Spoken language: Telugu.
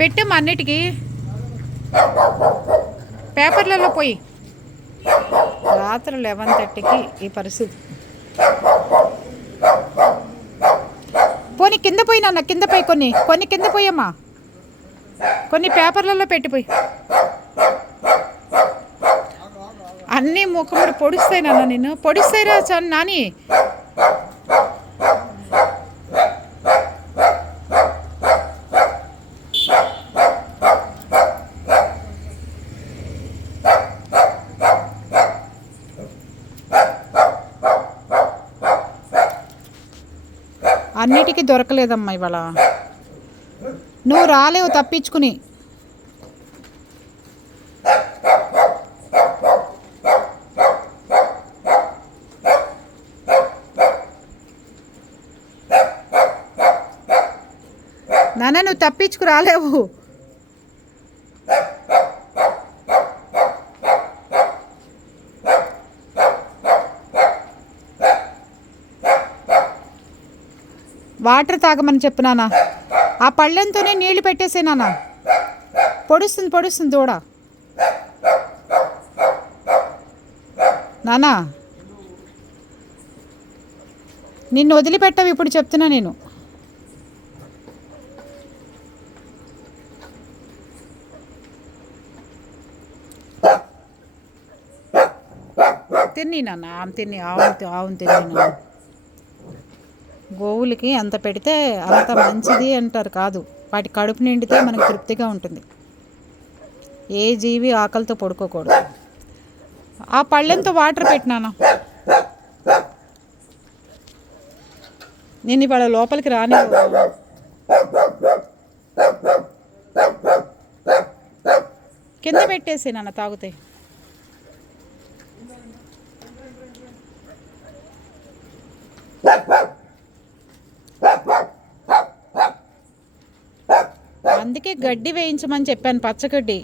పెట్టమ్మా అన్నిటికీ పేపర్లలో పోయి. రాత్రి 11:30కి ఈ పరిస్థితి. పోనీ కింద పోయి నాన్న, కింద పోయి కొన్ని కింద పోయమ్మా, కొన్ని పేపర్లలో పెట్టిపోయి. అన్నీ ముఖముడు పొడుస్తాయి నాన్న, నిన్ను పొడిస్తాయిరా నాని. అన్నిటికీ దొరకలేదమ్మా ఇవాళ. నువ్వు రాలేవు తప్పించుకుని. నాన్న నువ్వు తప్పించుకు రాలేవు. వాటర్ తాగమని చెప్పు నాన్న. ఆ పళ్ళెంతోనే నీళ్లు పెట్టేసే నాన్న. పొడుస్తుంది దూడ. నాన్న నిన్ను వదిలిపెట్టవు ఇప్పుడు చెప్తున్నా నేను. తిని నాన్న, ఆవును తిని. గోవులకి అంత పెడితే అంత మంచిది అంటారు కాదు, వాటి కడుపు నిండితే మనకు తృప్తిగా ఉంటుంది. ఏ జీవి ఆకలితో పడుకోకూడదు. ఆ పళ్ళెంతో వాటర్ పెట్టినాను. నేను ఇవాళ లోపలికి రాని. కింద పెట్టేసి నాన్న తాగుతాయి. అందుకే గడ్డి వేయించమని చెప్పాను, పచ్చగడ్డి.